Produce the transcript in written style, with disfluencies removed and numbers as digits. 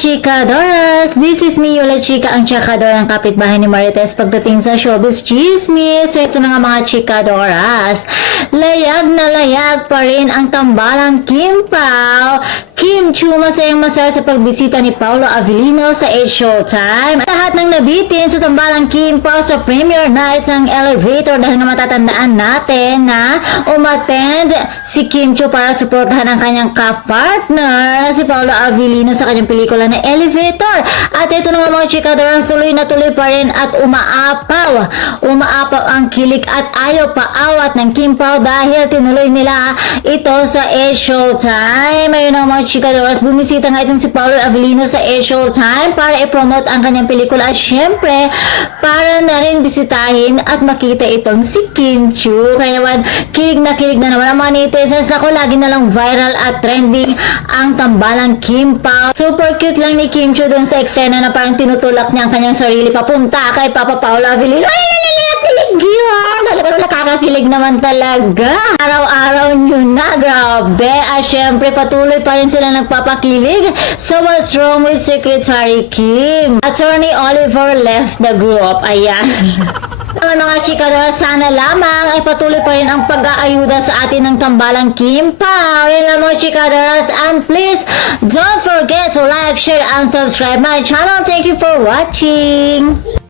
chikadoras! This is me, Yola Chika, ang chikador ng kapitbahay ni Marites pagdating sa showbiz chismis. So ito na nga mga chikadoras. Layag na layag pa rin ang tambalang Kim Pao. Kim Chiu masayang masaya sa pagbisita ni Paolo Avellino sa 8 Showtime. Lahat ng nabitin sa tambalang Kim Pao sa premiere night ng Elevator dahil nga matatandaan natin na umattend si Kim Chiu para suportahan ang kanyang ka-partner si Paolo Avellino sa kanyang pelikula na Elevator. At ito na nga mga chikadoras, tuloy na tuloy pa rin at umaapaw ang kilig at ayaw paawat ng Kim Pao dahil tinuloy nila ito sa 8 Showtime. Ayun ang mga chikadoras, bumisita nga itong si Paolo Avellino sa 8 Showtime para i-promote ang kanyang pelikula at syempre para na rin bisitahin at makita itong si Kim Chiu. Kaya naman kilig na naman ang mga netizens. Ako, lagi na lang viral at trending ang tambalang Kim Pao. Super cute lang ni Kim Chiu doon sa eksena na parang tinutulak niya ang kanyang sarili papunta kay Papa Paolo Avellino. Ay, kilig yun! Nakakakilig naman talaga. Araw-araw nyo na, grabe. At syempre, patuloy pa rin sila nagpapakilig. So, what's wrong with Secretary Kim? Attorney Oliver left the group. Ayan. Mga chikadoras, sana lamang ay patuloy pa rin ang pag-aayuda sa atin ng tambalang Kim Pao. Yan lang mga chikadoras. And please, don't forget to like, share, and subscribe my channel. Thank you for watching.